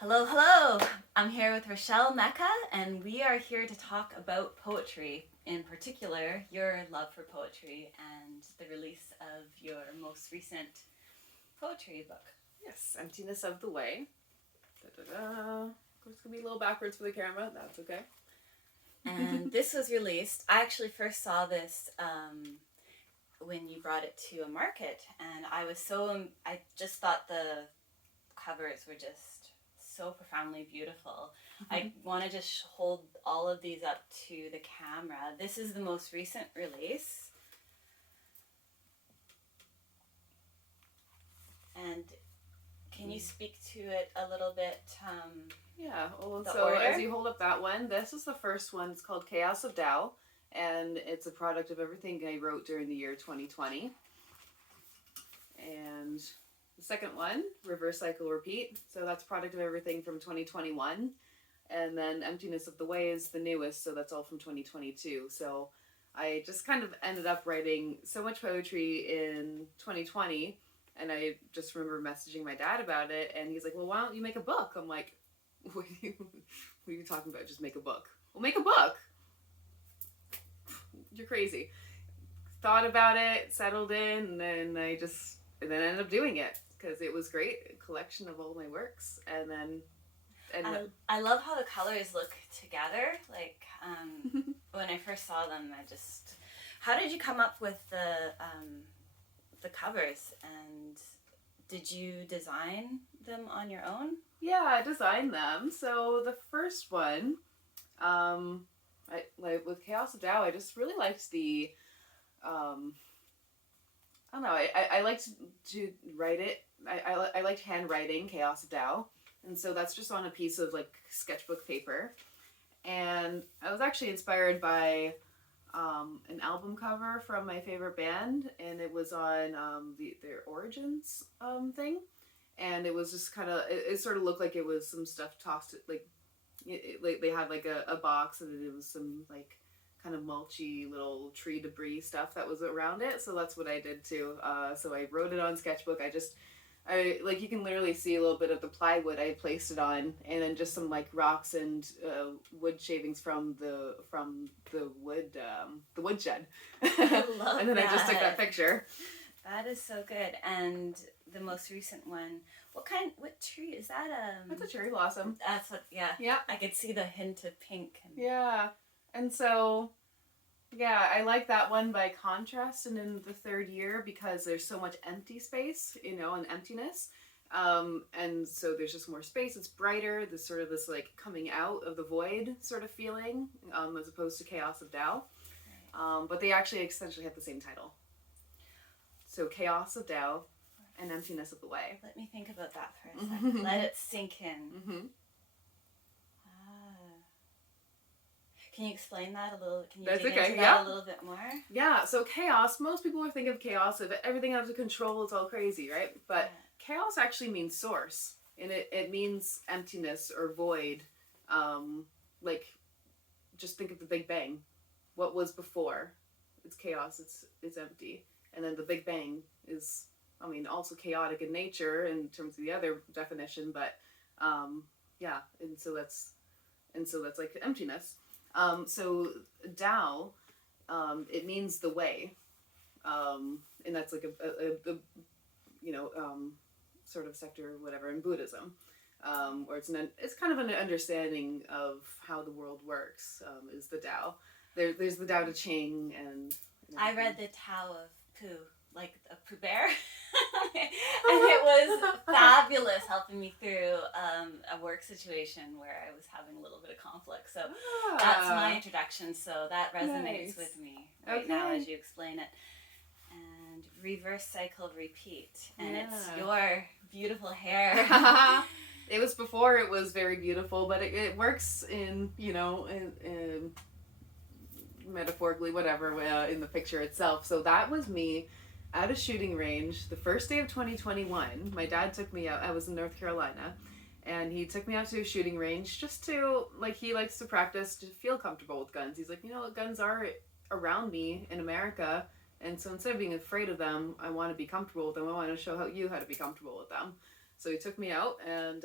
Hello, hello! I'm here with Rachelle Mecca, and we are here to talk about poetry, in particular, your love for poetry and the release of your most recent poetry book. Yes, Emptiness of the Way. Da-da-da. Of course, it's going to be a little backwards for the camera. That's okay. And this was released, I actually first saw this when you brought it to a market, and I just thought the covers were just so profoundly beautiful. I want to just hold all of these up to the camera. This is the most recent release. And can you speak to it a little bit? Yeah, well, The so order? as you hold up that one, this is the first one. It's called Choas of Tao, and it's a product of everything I wrote during the year 2020. And the second one, Reverse Cycle Repeat, so that's product of everything from 2021. And then Emptiness of the Way is the newest, so that's all from 2022. So I just kind of ended up writing so much poetry in 2020, and I just remember messaging my dad about it, and he's like, well, why don't you make a book? I'm like, what are you talking about? Just make a book. Well, make a book. You're crazy. Thought about it, settled in, and then I ended up doing it because it was great. A collection of all my works, and then I love how the colors look together. Like when I first saw them, how did you come up with the covers, and did you design them on your own? Yeah, I designed them. So the first one, I like with Choas of Tao, I just really liked the, I don't know, I liked to write it. I liked handwriting Choas of Tao, and so that's just on a piece of like sketchbook paper. And I was actually inspired by an album cover from my favorite band, and it was on their Origins thing. And it was just kind of, it sort of looked like it was some stuff tossed, like they had like a box, and it was some like kind of mulchy little tree debris stuff that was around it. So that's what I did too. So I wrote it on sketchbook. I like, you can literally see a little bit of the plywood I placed it on, and then just some like rocks and wood shavings from the woodshed. Love And then I just took that. that picture. That is so good. And the most recent one, what tree is that? That's a cherry blossom. That's what, yeah. Yeah. I could see the hint of pink. Yeah. And so, yeah, I like that one by contrast and in the third year because there's so much empty space, and emptiness. And so there's just more space. It's brighter. There's sort of this like coming out of the void sort of feeling, as opposed to Choas of Tao. But they actually essentially have the same title. So Choas of Tao and Emptiness of the Way. Let me think about that for a second. Let it sink in. Mm-hmm. Can you explain that a little? Can you That's dig okay, into yeah. that a little bit more? Yeah, so chaos, most people are thinking of chaos, of everything out of control, it's all crazy, right? But chaos actually means source, and it means emptiness or void. Like, just think of the Big Bang. What was before? It's chaos, it's empty. And then the Big Bang is, also chaotic in nature in terms of the other definition, but yeah, and so that's like emptiness. So Tao, it means the way, and that's like a sort of sector or whatever in Buddhism, where it's kind of an understanding of how the world works. Is the Tao. There's the Tao Te Ching and I read the Tao of Pooh, like a Pooh Bear, and it was fabulous, helping me through a work situation where I was having a little bit of conflict. So that's my introduction. So that resonates with me right now as you explain it. And reverse cycle repeat, and it's your beautiful hair. It was before it was very beautiful, but it works in metaphorically, whatever, in the picture itself. So that was me at a shooting range the first day of 2021. My dad took me out. I was in North Carolina, and he took me out to a shooting range just to, like, he likes to practice to feel comfortable with guns. He's like, guns are around me in America, and so instead of being afraid of them, I want to be comfortable with them. I want to show you how to be comfortable with them. So he took me out, and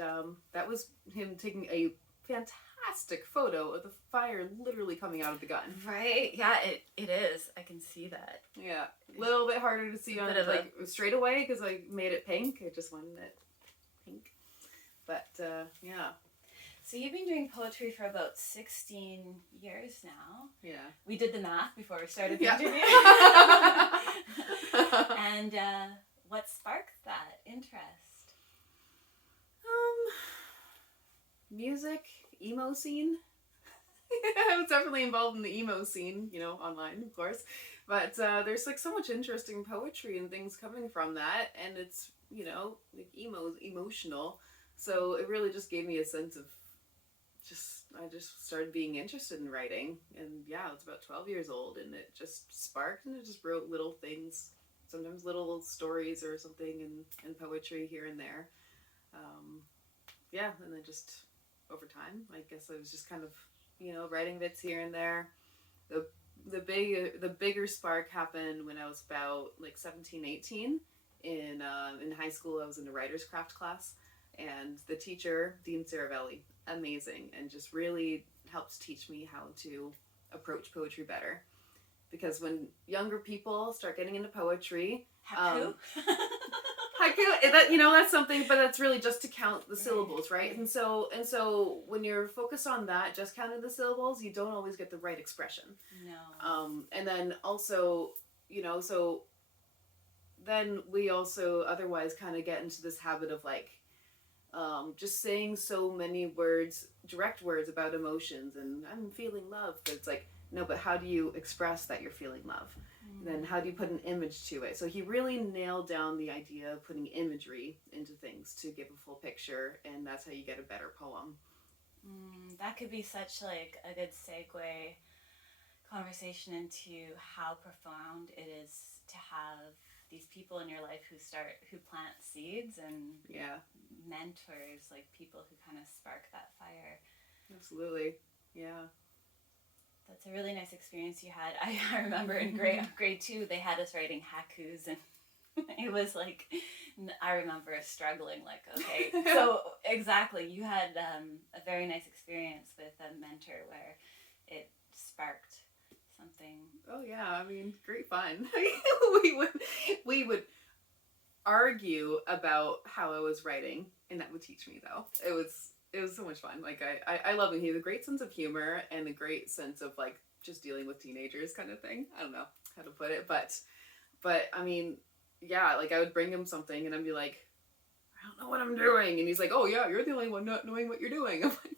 that was him taking a fantastic photo of the fire literally coming out of the gun. Right. Yeah, it is. I can see that. Yeah. A little bit harder to see on like straight away because I made it pink. I just wanted it pink. But yeah. So you've been doing poetry for about 16 years now. Yeah. We did the math before we started the interview. And what sparked that interest? Music, emo scene. I was definitely involved in the emo scene, you know, online, of course. But there's like so much interesting poetry and things coming from that, and it's, you know, like emo is emotional. So it really just gave me a sense of I just started being interested in writing. And yeah, I was about 12 years old, and it just sparked, and I just wrote little things, sometimes little stories or something in poetry here and there. Yeah, and then just over time, I guess I was just kind of, you know, writing bits here and there. The bigger spark happened when I was about like 17, 18. In high school, I was in a writer's craft class, and the teacher, Dean Saravelli, amazing, and just really helped teach me how to approach poetry better. Because when younger people start getting into poetry, haiku, that, you know, that's something, but that's really just to count the syllables, right? And so when you're focused on that, just counting the syllables, you don't always get the right expression. No. And then also, you know, so then we also otherwise kind of get into this habit of like just saying so many words, direct words about emotions, and I'm feeling love, but it's like, no, but how do you express that you're feeling love? Then how do you put an image to it? So he really nailed down the idea of putting imagery into things to give a full picture, and that's how you get a better poem. That could be such like a good segue conversation into how profound it is to have these people in your life who plant seeds, and mentors, like people who kind of spark that fire. Absolutely. Yeah. That's a really nice experience you had. I remember in grade 2, they had us writing haikus, and it was like, I remember struggling, like, okay. So exactly, you had a very nice experience with a mentor where it sparked something. Oh yeah, I mean, great fun. we would argue about how I was writing, and that would teach me though. It was so much fun. Like I love him. He has a great sense of humor and a great sense of like just dealing with teenagers kind of thing. I don't know how to put it, but I mean, yeah, like I would bring him something and I'd be like, I don't know what I'm doing, and he's like, oh yeah, you're the only one not knowing what you're doing. I'm like,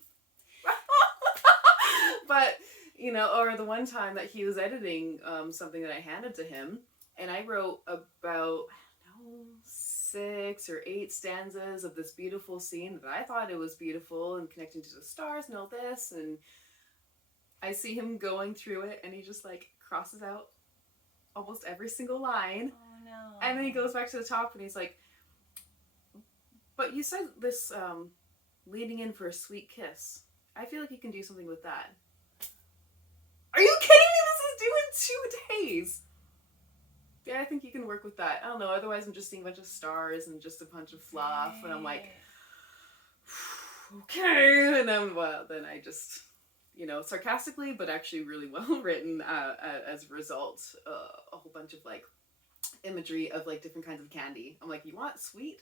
but you know, or the one time that he was editing something that I handed to him, and I wrote about 6 or 8 stanzas of this beautiful scene that I thought it was beautiful and connecting to the stars and all this, and I see him going through it, and he just like crosses out almost every single line. Oh no. And then he goes back to the top and he's like, but you said this leaning in for a sweet kiss. I feel like you can do something with that. Are you kidding me? This is due in 2 days. Yeah, I think you can work with that. I don't know. Otherwise, I'm just seeing a bunch of stars and just a bunch of fluff, and I'm like, okay. And then, then I just, you know, sarcastically, but actually really well written as a result, a whole bunch of like imagery of like different kinds of candy. I'm like, you want sweet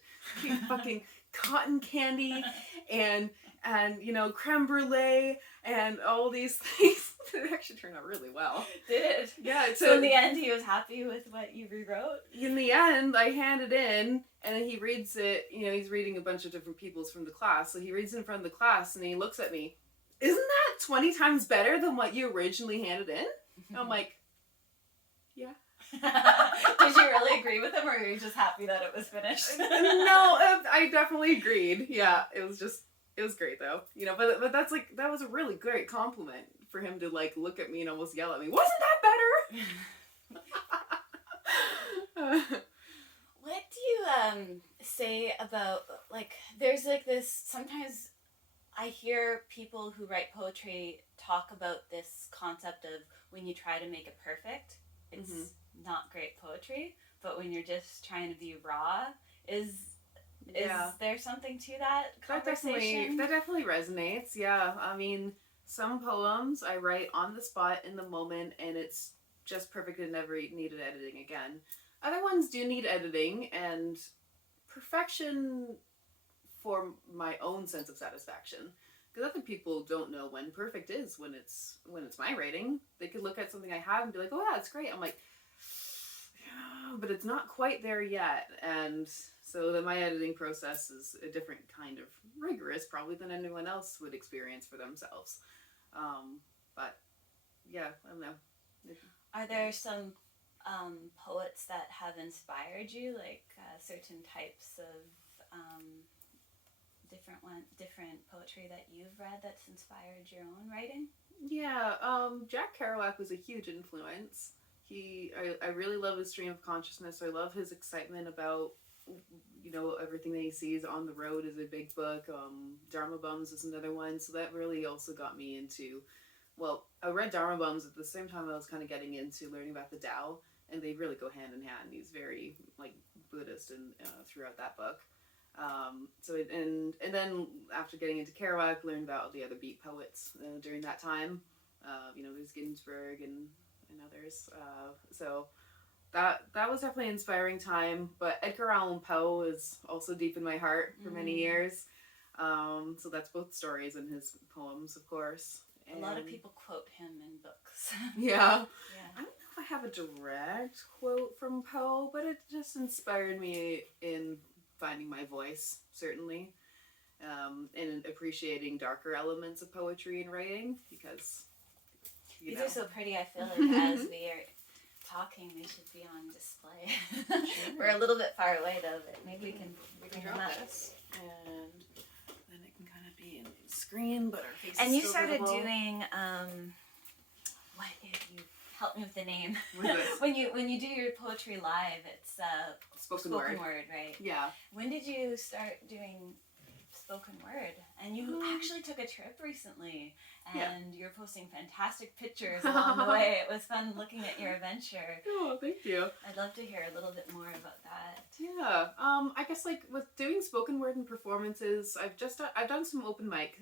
fucking cotton candy and you know, creme brulee and all these things. It actually turned out really well. Did it? Yeah. So in the end, he was happy with what you rewrote? In the end, I hand it in, and then he reads it. You know, he's reading a bunch of different people's from the class. So he reads it in front of the class, and he looks at me. Isn't that 20 times better than what you originally handed in? And I'm like, yeah. Did you really agree with him, or were you just happy that it was finished? No, I definitely agreed. Yeah, it was great though. You know, but that's like, that was a really great compliment for him to like look at me and almost yell at me. Wasn't that better? What do you say about, like, there's like this, sometimes I hear people who write poetry talk about this concept of when you try to make it perfect, it's not great poetry, but when you're just trying to be raw is Is Yeah. there something to that conversation? That definitely resonates. Yeah. I mean, some poems I write on the spot in the moment and it's just perfect and never needed editing again. Other ones do need editing and perfection for my own sense of satisfaction. Because other people don't know when perfect is when it's my writing. They could look at something I have and be like, "Oh yeah, it's great." I'm like, "Yeah, but it's not quite there yet." And so that my editing process is a different kind of rigorous, probably than anyone else would experience for themselves. But yeah, I don't know. Are there some poets that have inspired you, like certain types of different poetry that you've read that's inspired your own writing? Yeah, Jack Kerouac was a huge influence. I really love his stream of consciousness. I love his excitement about, everything that he sees on the road is a big book. Dharma Bums is another one. So that really also got me into, well, I read Dharma Bums at the same time I was kind of getting into learning about the Tao, and they really go hand in hand. He's very, like, Buddhist and throughout that book. And then after getting into Kerouac, learned about the other beat poets during that time. There's Ginsberg and others. So that was definitely an inspiring time. But Edgar Allan Poe is also deep in my heart for many years. So that's both stories and his poems, of course. And a lot of people quote him in books. Yeah. I don't know if I have a direct quote from Poe, but it just inspired me in finding my voice, certainly, and appreciating darker elements of poetry and writing, because these are so pretty. I feel like as we are talking, they should be on display. Sure. We're a little bit far away though, but maybe we can drop this, and then it can kind of be in the screen, but our face. And you started doing what if you help me with the name? when you do your poetry live, it's spoken word, right? Yeah. When did you start doing spoken word? And you actually took a trip recently, and you're posting fantastic pictures along the way. It was fun looking at your adventure. Oh, thank you. I'd love to hear a little bit more about that. Yeah. I guess like with doing spoken word and performances, I've done some open mic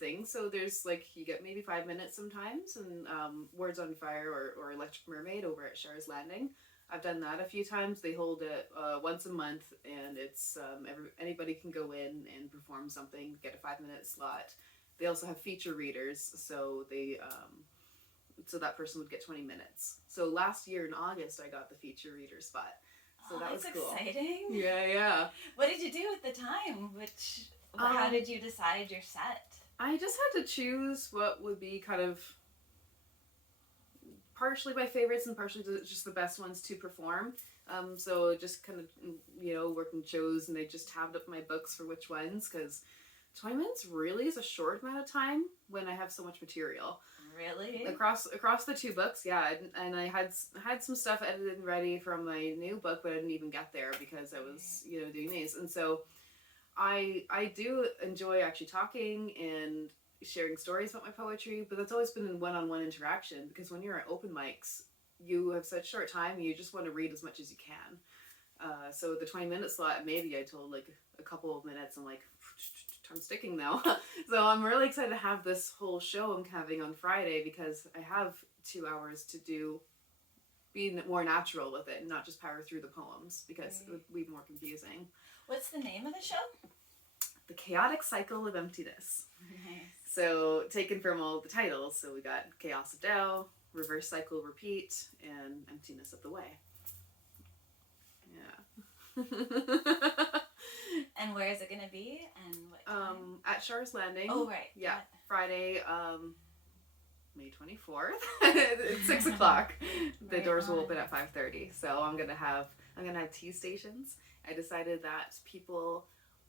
things. So there's like you get maybe 5 minutes sometimes, and Words on Fire or Electric Mermaid over at Shara's Landing. I've done that a few times. They hold it once a month, and it's anybody can go in and perform something, get a 5-minute slot. They also have feature readers, so so that person would get 20 minutes. So last year in August, I got the feature reader spot. So that was cool. Exciting. Yeah. What did you do at the time? How did you decide your set? I just had to choose what would be kind of partially my favorites and partially just the best ones to perform. So just kind of, working shows, and they just tabbed up my books for which ones, because 20 minutes really is a short amount of time when I have so much material. Really? Across the two books, yeah. And I had some stuff edited and ready from my new book, but I didn't even get there because I was, doing these. And so I do enjoy actually talking and sharing stories about my poetry, but that's always been in one-on-one interaction, because when you're at open mics, you have such short time, you just want to read as much as you can. So the 20-minute slot, maybe I told like a couple of minutes, and like, I'm sticking now. So I'm really excited to have this whole show I'm having on Friday, because I have 2 hours to be more natural with it and not just power through the poems, because it would be more confusing. What's the name of the show? The Chaotic Cycle of Emptiness. Nice. So taken from all the titles. So we got Choas of Tao, Reverse Cycle Repeat, and Emptiness of the Way. Yeah. And where is it going to be? And what time? At Shara's Landing. Oh, right. Yeah. Friday, May 24th. It's 6 o'clock. The doors will open at 5:30. So I'm gonna have tea stations. I decided that people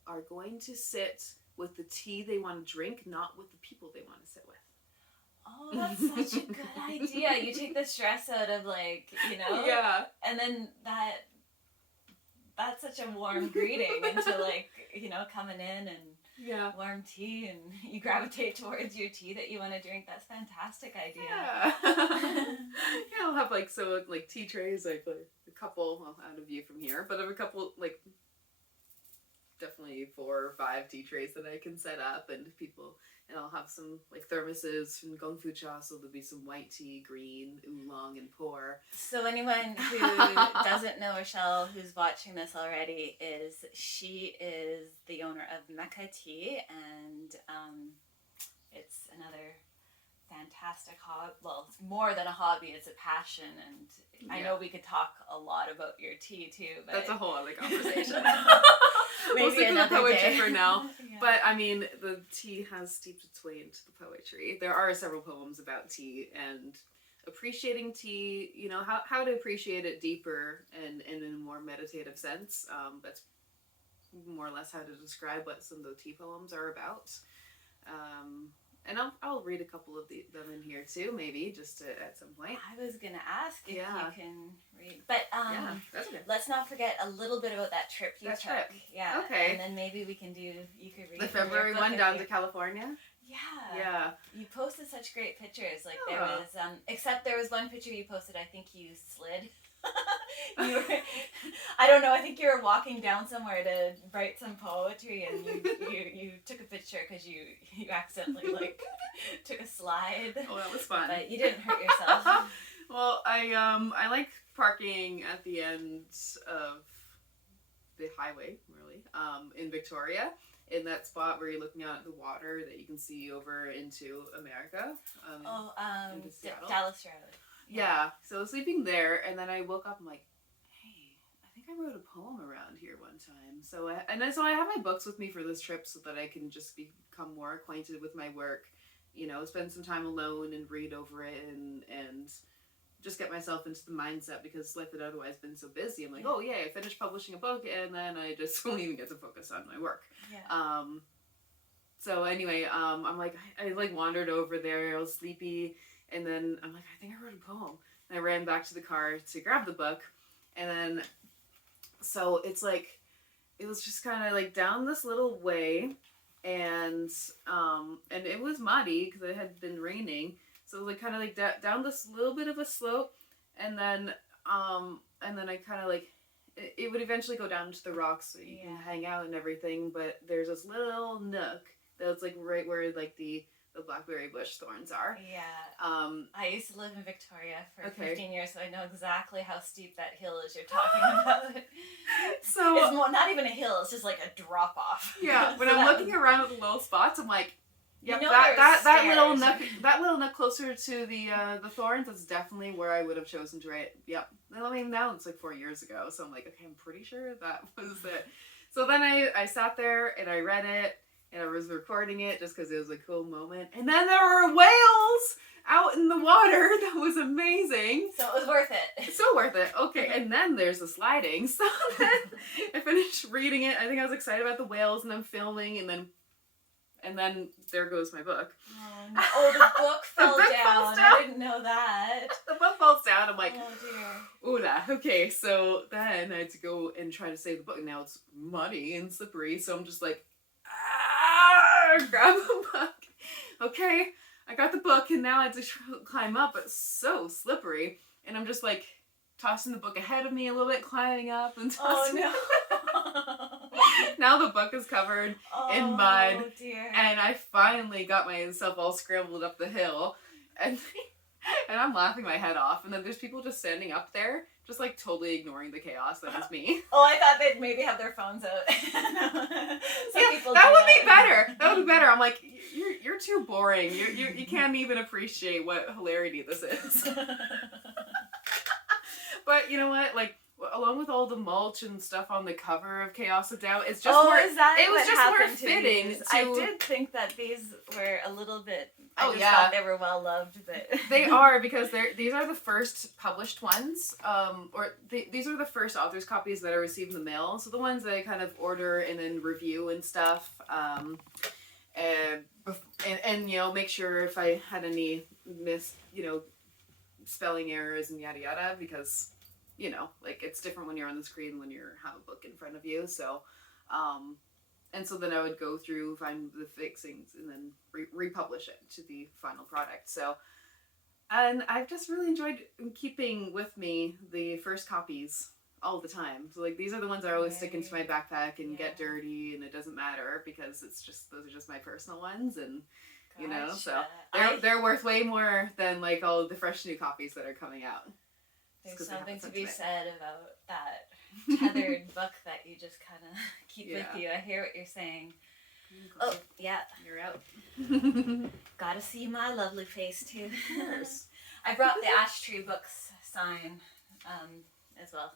are going to sit with the tea they want to drink, not with the people they want to sit with. Oh, that's such a good idea. You take the stress out of, like, Yeah. And then that's such a warm greeting into, like, coming in and warm tea, and you gravitate towards your tea that you want to drink. That's a fantastic idea. Yeah. I'll have tea trays, like a couple, well, out of view from here, but I have a couple like definitely 4 or 5 tea trays that I can set up, and people, and I'll have some like thermoses from Gong Fu Cha, so there'll be some white tea, green, oolong, and pour. So anyone who doesn't know Rachelle, who's watching this already, she is the owner of Mecca Tea, and it's another fantastic hobby. Well, it's more than a hobby; it's a passion, and I know we could talk a lot about your tea too. But that's a whole other conversation. Maybe we'll stick to the poetry day. for now. Yeah. But I mean, the tea has steeped its way into the poetry. There are several poems about tea and appreciating tea. You know, how to appreciate it deeper and in a more meditative sense. That's more or less how to describe what some of the tea poems are about. And I'll read a couple of them in here too, maybe just at some point. I was gonna ask if you can read, but yeah, that's okay. Let's not forget a little bit about that trip you took. Yeah. Okay. And then maybe we can you could read the February one down to California. Yeah. Yeah. You posted such great pictures. Like there was, except there was one picture you posted. I think you slid. I don't know. I think you were walking down somewhere to write some poetry, and you took a picture because you accidentally like took a slide. Oh, that was fun. But you didn't hurt yourself. Well, I like parking at the end of the highway, really, in Victoria, in that spot where you're looking out at the water that you can see over into America. Into Seattle. Dallas Road. Yeah, so I was sleeping there, and then I woke up. I'm like, hey, I think I wrote a poem around here one time. So I have my books with me for this trip so that I can just become more acquainted with my work. You know, spend some time alone and read over it, and just get myself into the mindset, because life had otherwise been so busy. I'm like, oh yeah, I finished publishing a book, and then I just won't even get to focus on my work. Yeah. So anyway, I'm like, I like wandered over there. I was sleepy. And then I'm like, I think I wrote a poem. And I ran back to the car to grab the book. And then, so it's like, it was just kind of like down this little way. And it was muddy because it had been raining. So it was like kind of like down this little bit of a slope. And then I kind of like, it would eventually go down to the rocks so you can hang out and everything. But there's this little nook that's like right where like the blackberry bush thorns are. Yeah. I used to live in Victoria for 15 years, so I know exactly how steep that hill is you're talking about. So it's not even a hill; it's just like a drop off. Yeah. When I'm looking around at the little spots, I'm like, yep, you know, that little nook closer to the thorns. That's definitely where I would have chosen to write. Yep. I mean, now it's like 4 years ago, so I'm like, okay, I'm pretty sure that was it. So then I sat there and I read it. And I was recording it just because it was a cool moment. And then there were whales out in the water. That was amazing. So it was worth it. So worth it. Okay, and then there's the sliding. So then I finished reading it. I think I was excited about the whales, and I'm filming, and then there goes my book. Oh, no. Oh, the book fell down. I didn't know that. The book falls down. I'm like, oh dear. Oola. Okay, so then I had to go and try to save the book. And now it's muddy and slippery, so I'm just like, grab the book. Okay, I got the book, and now I have to climb up. It's so slippery, and I'm just like tossing the book ahead of me a little bit, climbing up and tossing. Oh no! Now the book is covered in mud, oh dear. And I finally got myself all scrambled up the hill, and I'm laughing my head off. And then there's people just standing up there, just like totally ignoring the chaos that is me. Oh, I thought they'd maybe have their phones out. People that would be better. That would be better. I'm like, you're too boring. You can't even appreciate what hilarity this is. But you know what? Like, along with all the mulch and stuff on the cover of Choas of Tao, it's just more. It was just more fitting. I did think that these were a little bit. I just yeah, thought they were well loved, but they are, because these are the first published ones, these are the first author's copies that I received in the mail. So the ones that I kind of order and then review and stuff, and you know, make sure if I had any spelling errors and yada yada, because you know, like, it's different when you're on the screen when you have a book in front of you. So and so then I would go through, find the fixings, and then republish it to the final product. So, and I've just really enjoyed keeping with me the first copies all the time. So like these are the ones I always stick into my Right. backpack and Yeah. get dirty, and it doesn't matter because it's just those are just my personal ones, and you know, so Gotcha. they're worth way more than like all the fresh new copies that are coming out. There's something to be said about that tethered book that you just kind of keep Yeah. with you. I hear what you're saying. Oh, yeah. You're out. Gotta see my lovely face too. Of course. I brought the Ash Tree Books sign as well.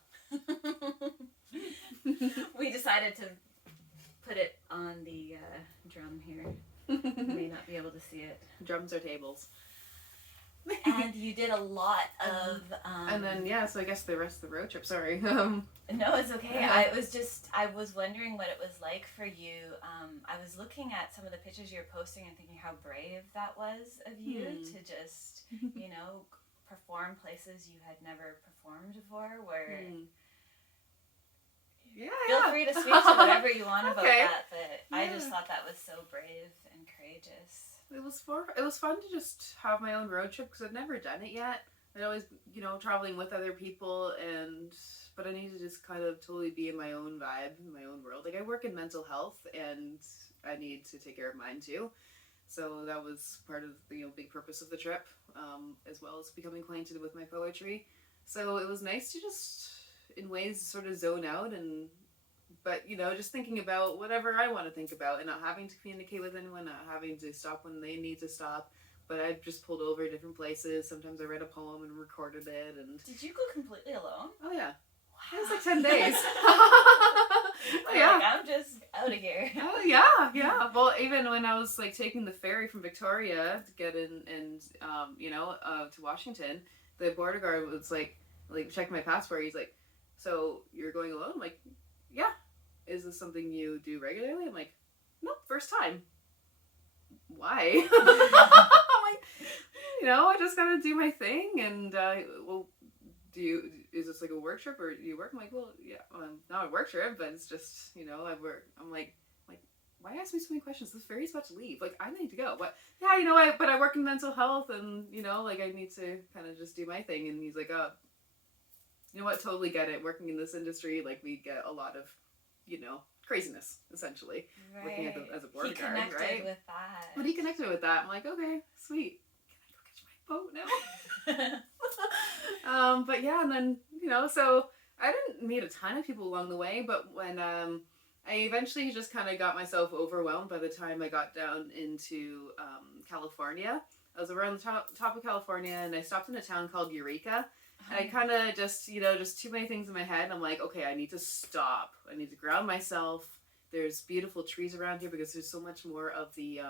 We decided to put it on the drum here. You may not be able to see it. Drums or tables. And you did a lot of... and then, yeah, so I guess the rest of the road trip, sorry. No, it's okay. I was wondering what it was like for you. I was looking at some of the pictures you were posting and thinking how brave that was of you to just, you know, perform places you had never performed before, where... Feel free to speak to whatever you want about that, but I just thought that was so brave and courageous. It was fun to just have my own road trip because I'd never done it yet. I'd always, you know, traveling with other people, but I need to just kind of totally be in my own vibe, in my own world. Like I work in mental health, and I need to take care of mine too. So that was part of the big purpose of the trip, as well as becoming acquainted with my poetry. So it was nice to just, in ways, sort of zone out but just thinking about whatever I want to think about and not having to communicate with anyone, not having to stop when they need to stop. But I just pulled over different places. Sometimes I read a poem and recorded it. And did you go completely alone? Oh yeah, wow. It was like 10 days. Oh yeah, like, I'm just out of here. Oh yeah. Well, even when I was like taking the ferry from Victoria to get in and to Washington, the border guard was like checking my passport. He's like, "So you're going alone?" I'm like, "Yeah." Is this something you do regularly? I'm like, nope, first time. Why? I'm like, I just gotta do my thing, and well, is this like a work trip or do you work? I'm like, well, yeah, not a work trip, but it's just, I work. I'm like, why ask me so many questions? This ferry's about to leave. Like, I need to go. But yeah, but I work in mental health, and like I need to kind of just do my thing. And he's like, you know what? Totally get it. Working in this industry, like we get a lot of craziness, essentially, right. Working as a border guard, connected right? with that. But he connected with that. I'm like, okay, sweet. Can I go catch my boat now? But yeah, and then, so I didn't meet a ton of people along the way, but when I eventually just kind of got myself overwhelmed by the time I got down into California. I was around the top of California, and I stopped in a town called Eureka. And I kind of just, just too many things in my head. I'm like, okay, I need to stop. I need to ground myself. There's beautiful trees around here because there's so much more of the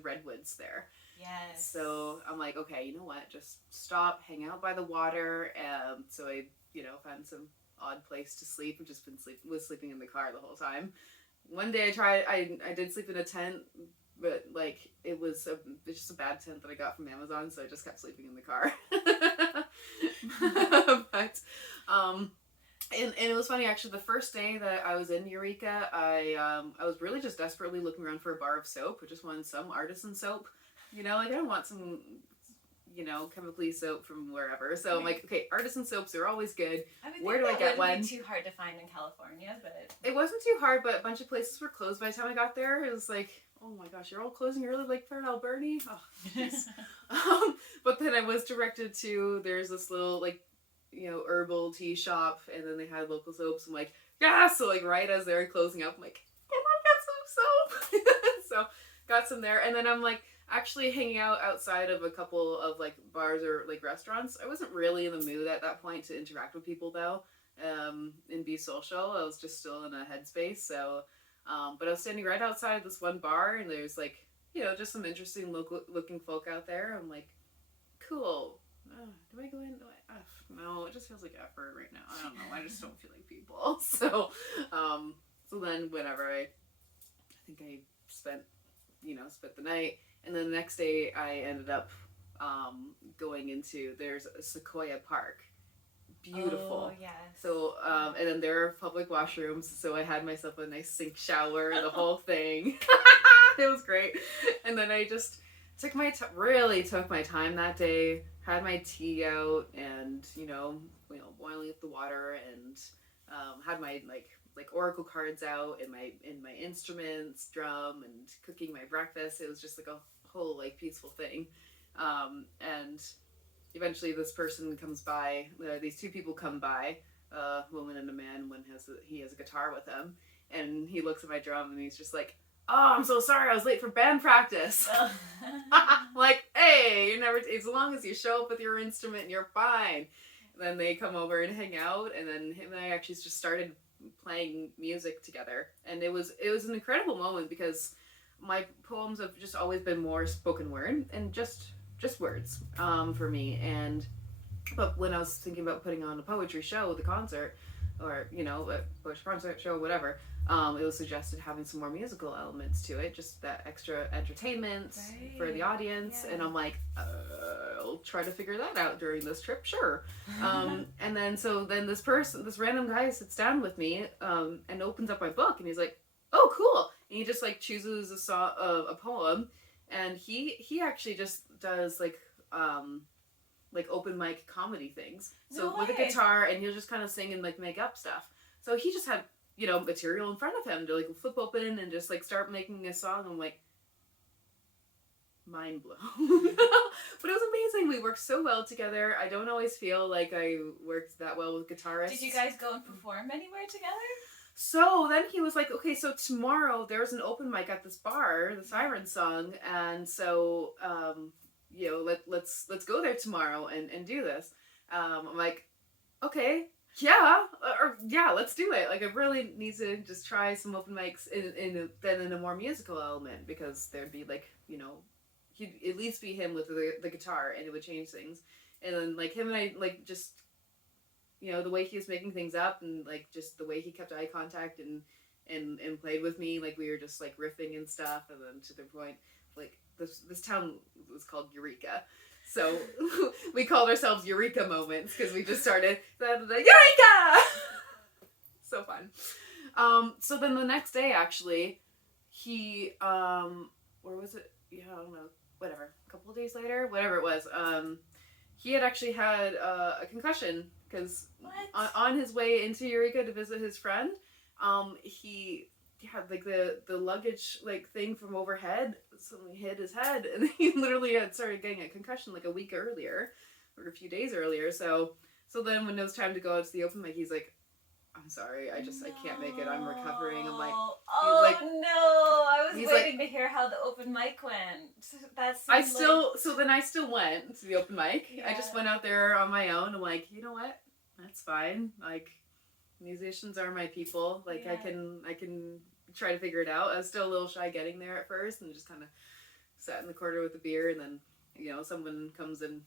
redwoods there. Yes. So I'm like, okay, you know what? Just stop, hang out by the water. So I, found some odd place to sleep. I've just was sleeping in the car the whole time. One day I did sleep in a tent, but like it's just a bad tent that I got from Amazon, so I just kept sleeping in the car. But and it was funny actually. The first day that I was in Eureka, I was really just desperately looking around for a bar of soap. I just wanted some artisan soap, like I don't want some chemically soap from wherever. So right. I'm like, okay, artisan soaps are always good. Where do I get one? It wouldn't be too hard to find in California, but it wasn't too hard. But a bunch of places were closed by the time I got there. It was like, oh my gosh, you're all closing early, like Port Alberni. Oh, jeez. But then I was directed to there's this little herbal tea shop, and then they had local soaps. I'm like, yeah. So like right as they're closing up, I'm like, can I get some soap? So got some there, and then I'm like actually hanging out outside of a couple of like bars or like restaurants. I wasn't really in the mood at that point to interact with people though, and be social. I was just still in a headspace. So, but I was standing right outside this one bar, and there's like just some interesting local looking folk out there. I'm like, cool. Do I go in? No, it just feels like effort right now. I don't know. I just don't feel like people. So, so then whenever I think I spent the night, and then the next day I ended up going into there's a Sequoia Park. Beautiful. Oh, yes. So, and then there are public washrooms, so I had myself a nice sink shower, the whole thing. It was great. And then I just really took my time that day, had my tea out, and, boiling up the water, and had my like oracle cards out and my instruments, drum, and cooking my breakfast. It was just like a whole like peaceful thing. And eventually this person comes by. These two people come by, a woman and a man. He has a guitar with him, and he looks at my drum and he's just like, "Oh, I'm so sorry, I was late for band practice." Like, hey, you never. As long as you show up with your instrument, you're fine. And then they come over and hang out, and then him and I actually just started playing music together, and it was an incredible moment because my poems have just always been more spoken word and just words for me. And but when I was thinking about putting on a poetry show, the concert, or a poetry concert show, whatever, it was suggested having some more musical elements to it, just that extra entertainment for the audience. Yeah. And I'm like, I'll try to figure that out during this trip, sure. And then this random guy sits down with me and opens up my book, and he's like, "Oh, cool!" And he just like chooses a poem, and he actually just does like open mic comedy things. So with a guitar, and he'll just kind of sing and like make up stuff. So he just had material in front of him to like flip open and just like start making a song. I'm like, mind blown. But it was amazing. We worked so well together. I don't always feel like I worked that well with guitarists. Did you guys go and perform anywhere together? So then he was like, okay, so tomorrow there's an open mic at this bar, the Siren Song, and so let's go there tomorrow and do this. I'm like, okay, yeah, let's do it. Like, I really need to just try some open mics in a more musical element, because there'd be like, he'd at least be him with the guitar, and it would change things. And then like him and I, like, just the way he was making things up, and like just the way he kept eye contact and played with me, like we were just like riffing and stuff. And then to the point, like this town was called Eureka, so we called ourselves Eureka Moments, because we just started Eureka. So fun. So then the next day, actually, he where was it? Yeah, I don't know. Whatever. A couple of days later, whatever it was. He had actually had a concussion, because on his way into Eureka to visit his friend, he had like the luggage like thing from overhead suddenly hit his head, and he literally had started getting a concussion like a week earlier, or a few days earlier. So then when it was time to go out to the open mic, he's like, "I'm sorry, I can't make it. I'm recovering." I'm like, "Oh no, I was waiting to hear how the open mic went." So then I still went to the open mic. Yeah. I just went out there on my own. I'm like, you know what? That's fine. Like, musicians are my people. Like, yeah. I can try to figure it out. I was still a little shy getting there at first, and just kind of sat in the corner with the beer, and then someone comes and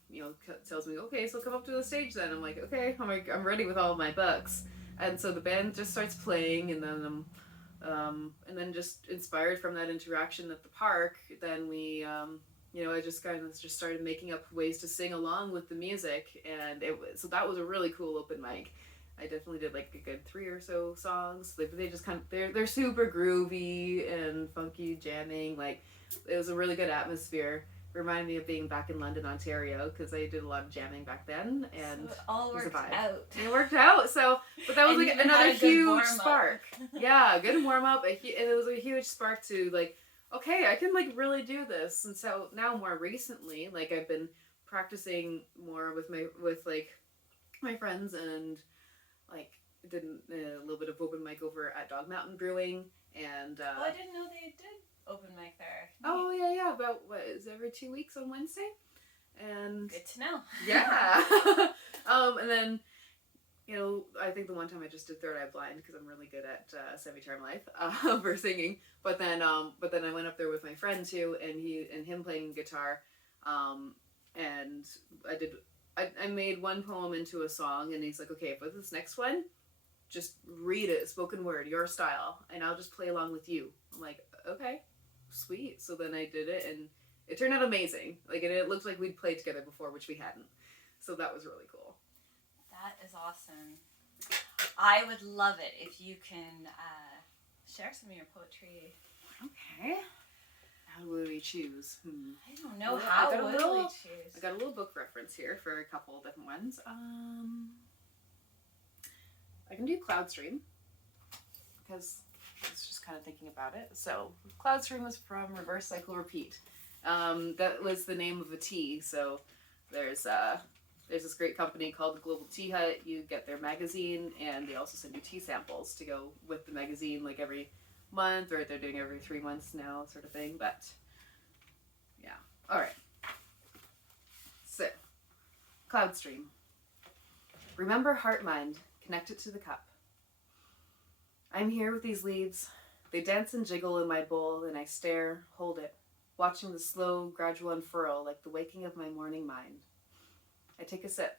tells me, "Okay, so come up to the stage then." I'm like, "Okay, I'm ready with all of my books." And so the band just starts playing, and then just inspired from that interaction at the park, then we I just kind of just started making up ways to sing along with the music, and so that was a really cool open mic. I definitely did like a good 3 or so songs. They just kind of they're super groovy and funky, jamming. Like, it was a really good atmosphere. Reminded me of being back in London, Ontario, because I did a lot of jamming back then, and so it all worked out. It worked out. So, but that was like another huge spark. Yeah, good warm up, and it was a huge spark to like, okay, I can like really do this. And so now more recently, like, I've been practicing more with my friends, and like did a little bit of open mic over at Dog Mountain Brewing, and I didn't know they did open mic there. Oh yeah, about every 2 weeks on Wednesday, and good to know. Yeah. And then I think the one time I just did Third Eye Blind, because I'm really good at Semi-Charm Life for singing. But then I went up there with my friend too, and him playing guitar, and I made one poem into a song, and he's like, "Okay, but this next one, just read it, spoken word, your style, and I'll just play along with you." I'm like, "Okay, sweet." So then I did it, and it turned out amazing. Like, and it looked like we'd played together before, which we hadn't. So that was really cool. That is awesome. I would love it if you can share some of your poetry. Okay. How would we choose? I don't know. How would we choose? I got a little book reference here for a couple of different ones. I can do Cloud Stream because I was just kind of thinking about it. So Cloud Stream was from Reverse Cycle Repeat. That was the name of a tea. So there's this great company called the Global Tea Hut. You get their magazine, and they also send you tea samples to go with the magazine, like every month, or they're doing every 3 months now, sort of thing. But yeah, all right. So Cloud Stream. Remember heart mind, connect it to the cup. I'm here with these leaves. They dance and jiggle in my bowl, and I stare, hold it, watching the slow, gradual unfurl like the waking of my morning mind. I take a sip.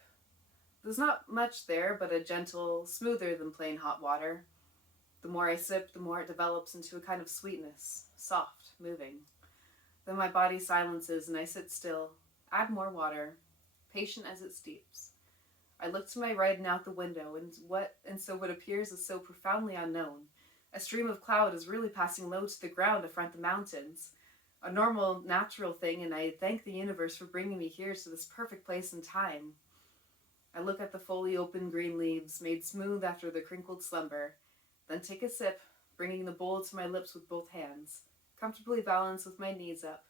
There's not much there, but a gentle, smoother than plain hot water. The more I sip, the more it develops into a kind of sweetness, soft, moving. Then my body silences and I sit still, add more water, patient as it steeps. I look to my right and out the window, and so what appears is so profoundly unknown. A stream of cloud is really passing low to the ground to front the mountains. A normal, natural thing, and I thank the universe for bringing me here to this perfect place and time. I look at the fully open green leaves, made smooth after the crinkled slumber, then take a sip, bringing the bowl to my lips with both hands, comfortably balanced with my knees up,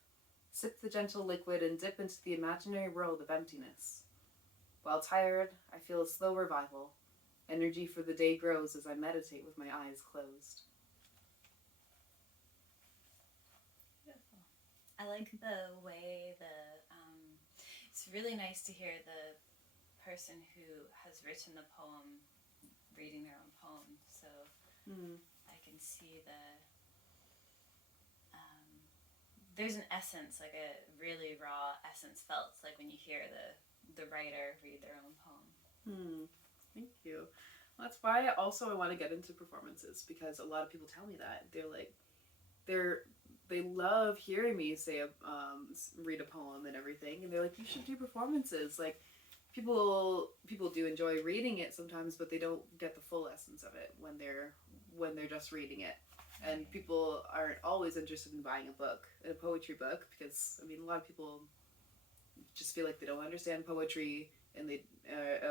sip the gentle liquid and dip into the imaginary world of emptiness. While tired, I feel a slow revival. Energy for the day grows as I meditate with my eyes closed. Beautiful. I like the way it's really nice to hear the person who has written the poem reading their own poem. So I can see there's an essence, like a really raw essence felt, like when you hear the writer read their own poem. Thank you. Well, that's why I want to get into performances, because a lot of people tell me that they love hearing me say read a poem and everything, and they're like, you should do performances. Like people do enjoy reading it sometimes, but they don't get the full essence of it when they're just reading it. And people aren't always interested in buying a poetry book, because a lot of people just feel like they don't understand poetry, and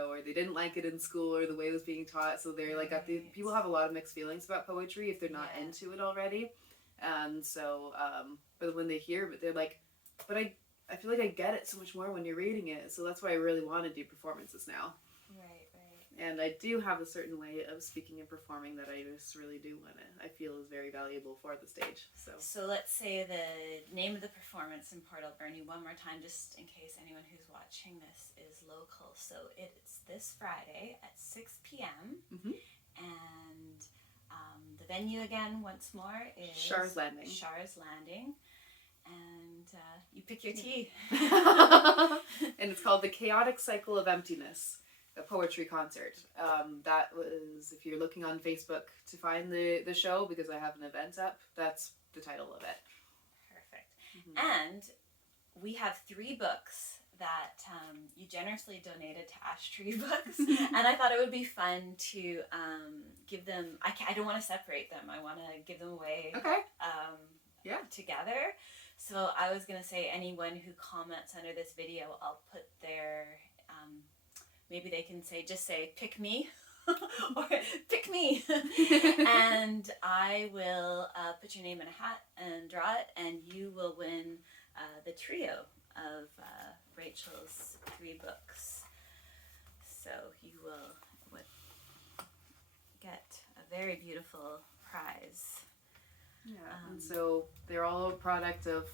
or they didn't like it in school, or the way it was being taught. So they're like, people have a lot of mixed feelings about poetry if they're not into it already. And so, but when they hear it, they're like, but I feel like I get it so much more when you're reading it. So that's why I really want to do performances now. Right. And I do have a certain way of speaking and performing that I just really do I feel is very valuable for the stage. So let's say the name of the performance in Port Alberni one more time, just in case anyone who's watching this is local. So it's this Friday at 6 p.m. Mm-hmm. And the venue again, once more, is Shars Landing. And you pick your tea. And it's called The Chaotic Cycle of Emptiness, a poetry concert. That was, if you're looking on Facebook to find the show, because I have an event up, that's the title of it. Perfect. Mm-hmm. And we have 3 books that you generously donated to Ash Tree Books, and I thought it would be fun to give them. I don't want to separate them. I want to give them away. Okay. Together. So I was gonna say, anyone who comments under this video, I'll put their. Maybe they can just say pick me, or pick me, and I will put your name in a hat and draw it, and you will win the trio of Rachel's 3 books. So you will get a very beautiful prize. Yeah, and so they're all a product of,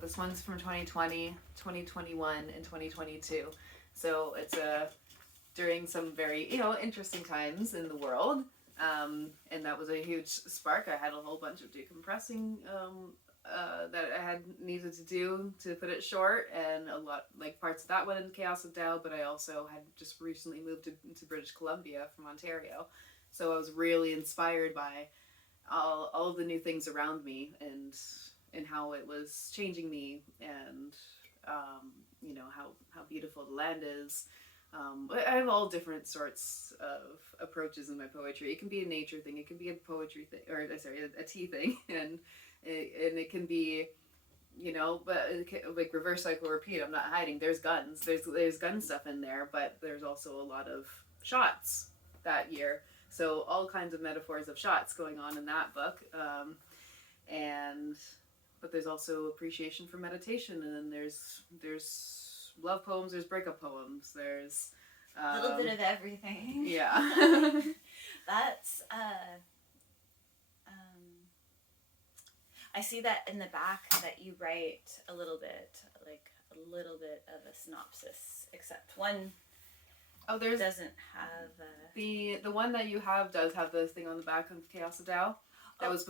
this one's from 2020, 2021, and 2022. So it's during some very, interesting times in the world. And that was a huge spark. I had a whole bunch of decompressing that I had needed to do to put it short, and a lot, like parts of that went in Choas of Tao, but I also had just recently moved to British Columbia from Ontario. So I was really inspired by all of the new things around me, and how it was changing me, and how beautiful the land is. I have all different sorts of approaches in my poetry. It can be a nature thing, it can be a poetry thing, or a tea thing, and it can be, but like reverse cycle repeat. I'm not hiding. There's guns. There's gun stuff in there, but there's also a lot of shots that year. So all kinds of metaphors of shots going on in that book. But there's also appreciation for meditation, and then there's love poems, there's breakup poems, there's a little bit of everything. Yeah. That's I see that in the back that you write a little bit of a synopsis, except one doesn't have the one that you have does have the thing on the back of Choas of Tao. That was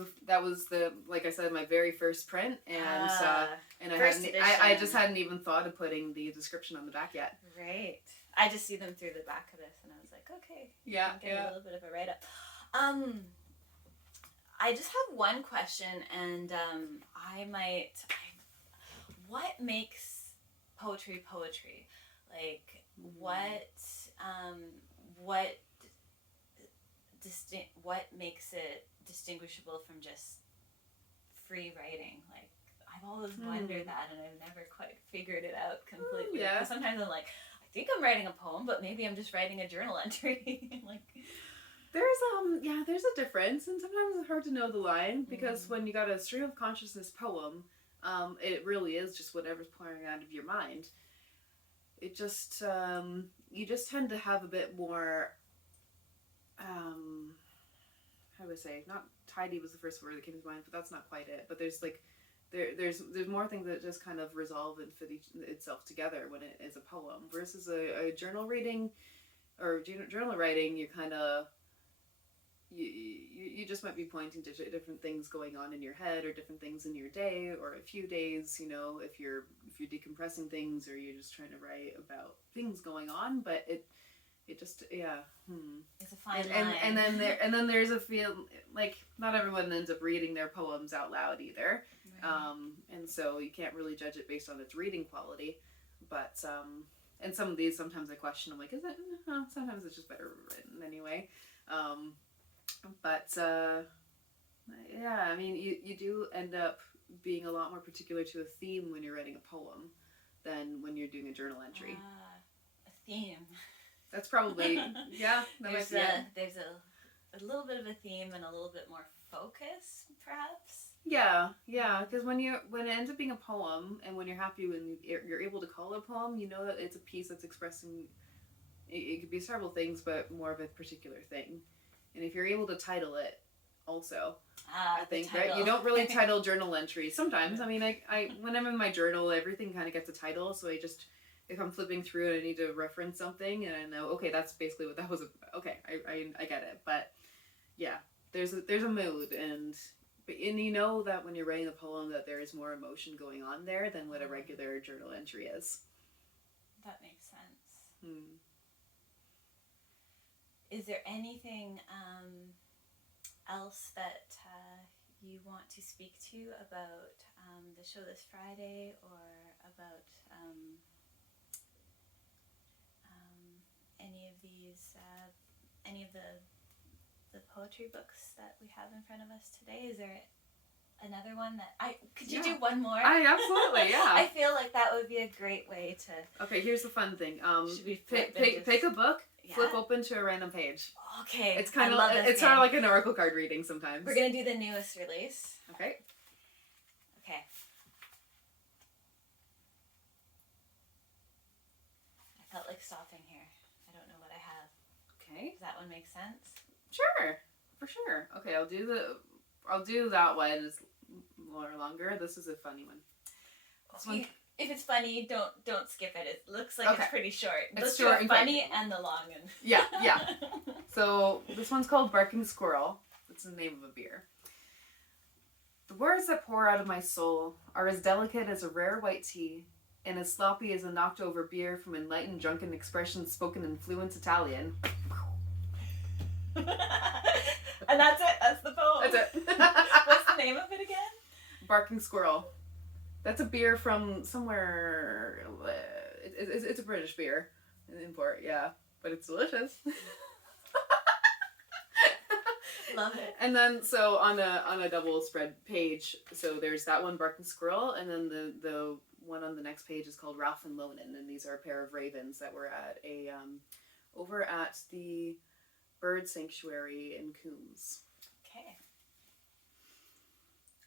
the, like I said, my very first print, and I just hadn't even thought of putting the description on the back yet. Right. I just see them through the back of this, and I was like, okay, yeah, a little bit of a write up. I just have one question, and what makes poetry? Like, what makes it distinguishable from just free writing? Like, I've always wondered that, and I've never quite figured it out completely. Yeah. Sometimes I'm like, I think I'm writing a poem, but maybe I'm just writing a journal entry. Like, there's a difference, and sometimes it's hard to know the line, because when you got a stream of consciousness poem, it really is just whatever's pouring out of your mind. It just you just tend to have a bit more how do I say, not tidy was the first word that came to mind, but that's not quite it. But there's like there's more things that just kind of resolve and fit itself together when it is a poem, versus a journal reading or journal writing. You're kind of you just might be pointing to different things going on in your head, or different things in your day or a few days, you know, if you're decompressing things, or you're just trying to write about things going on. But it just it's a fine line. And then there's a feel like not everyone ends up reading their poems out loud either. Right. And so you can't really judge it based on its reading quality. But and some of these, sometimes I question, I'm like, is it? Sometimes it's just better written anyway. But I mean, you do end up being a lot more particular to a theme when you're writing a poem than when you're doing a journal entry. A theme. That's probably, yeah. There's a little bit of a theme and a little bit more focus, perhaps. Yeah, because when it ends up being a poem, and when you're happy when you're able to call it a poem, you know that it's a piece that's expressing, it could be several things, but more of a particular thing. And if you're able to title it also, I think, right? You don't really title journal entries. Sometimes, I mean, I when I'm in my journal, everything kind of gets a title, so I just, if I'm flipping through and I need to reference something and I know, okay, that's basically what that was. Okay, I get it. But yeah, there's a mood, and you know that when you're writing a poem that there is more emotion going on there than what a regular journal entry is. That makes sense. Is there anything else that you want to speak to about the show this Friday, or about any of the poetry books that we have in front of us today? Is there another one that could you do one more? Absolutely, yeah. I feel like that would be a great way to. Okay, here's the fun thing. Should we pick a book, flip open to a random page. Okay. It's kind of like an oracle card reading sometimes. We're gonna do the newest release. Okay. I felt like stopping here. I don't know what I have. Okay. Does that one make sense? Sure, for sure. Okay, I'll do that one. It's longer. This is a funny one. If it's funny, don't skip it. It looks like it's pretty short. It's short and funny and the long one. Yeah. So this one's called Barking Squirrel. It's the name of a beer. The words that pour out of my soul are as delicate as a rare white tea, and as sloppy as a knocked over beer from enlightened drunken expressions spoken in fluent Italian. And that's it. That's the poem. That's it. What's the name of it again? Barking Squirrel. That's a beer from somewhere. It's a British beer, an import, yeah, but it's delicious. Love it. And then so on a double spread page, so there's that one, Barking Squirrel, and then the one on the next page is called Ralph and Lonan, and these are a pair of ravens that were at over at the bird sanctuary in Coombs. Okay.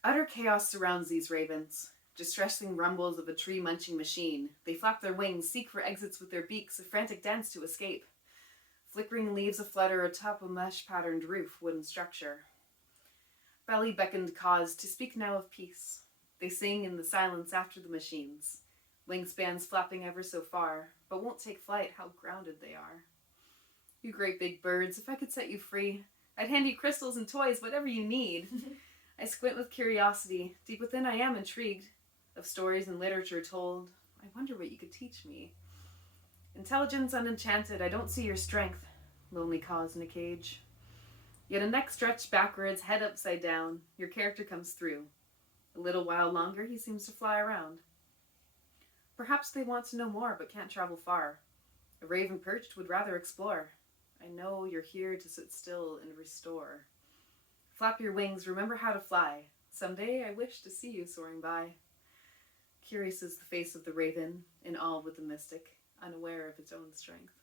Utter chaos surrounds these ravens. Distressing rumbles of a tree-munching machine. They flap their wings, seek for exits with their beaks, a frantic dance to escape. Flickering leaves aflutter atop a mesh-patterned roof, wooden structure. Belly beckoned cause to speak now of peace. They sing in the silence after the machines. Wingspans flapping ever so far, but won't take flight, how grounded they are. You great big birds, if I could set you free, I'd hand you crystals and toys, whatever you need. I squint with curiosity. Deep within I am intrigued. Of stories and literature told, I wonder what you could teach me. Intelligence unenchanted, I don't see your strength. Lonely cause in a cage. Yet a neck stretched backwards, head upside down. Your character comes through. A little while longer, he seems to fly around. Perhaps they want to know more, but can't travel far. A raven perched would rather explore. I know you're here to sit still and restore. Flap your wings, remember how to fly. Someday I wish to see you soaring by. Curious is the face of the raven, in awe with the mystic, unaware of its own strength.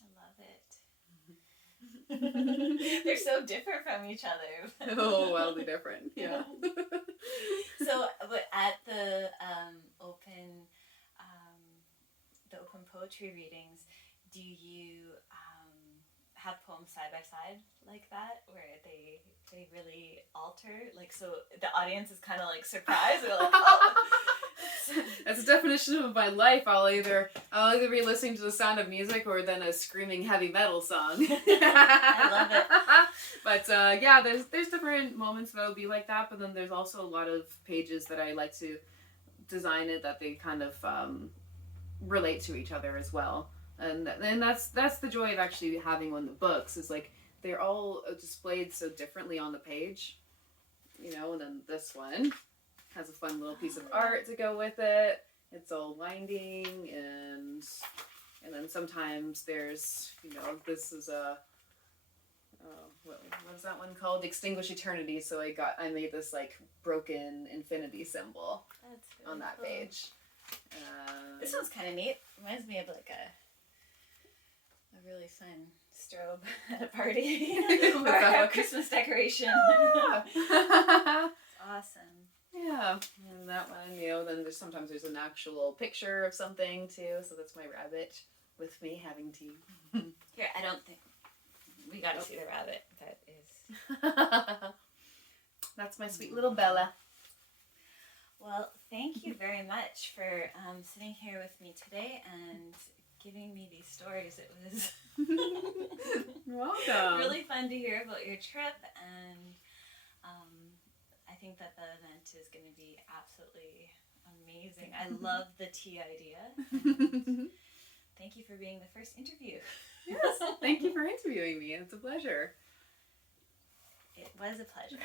I love it. They're so different from each other. Oh, wildly different, yeah. So, but at the open poetry readings, do you have poems side by side like that, where they really alter? Like, so the audience is kind of like surprised. They're like, oh. That's the definition of my life. I'll either be listening to the sound of music or then a screaming heavy metal song. I love it. But yeah, there's different moments that'll be like that, but then there's also a lot of pages that I like to design it that they kind of relate to each other as well. And that's the joy of actually having one of the books, is like they're all displayed so differently on the page, you know. And then this one has a fun little piece of art to go with it. It's all winding, and then sometimes there's, you know, this is a what is that one called? Extinguish Eternity. So I made this like broken infinity symbol really on that page. This one's kind of neat. Reminds me of like a really fun strobe at a party or a Christmas decoration. Awesome. Yeah, and that one, you know, then sometimes there's an actual picture of something too. So that's my rabbit with me having tea. Here, I don't think we got to see the rabbit. That is. That's my sweet little Bella. Well, thank you very much for sitting here with me today and giving me these stories. It was You're welcome. Really fun to hear about your trip, and I think that the event is going to be absolutely amazing. I love the tea idea. And thank you for being the first interview. Yes, thank you for interviewing me. It's a pleasure. It was a pleasure.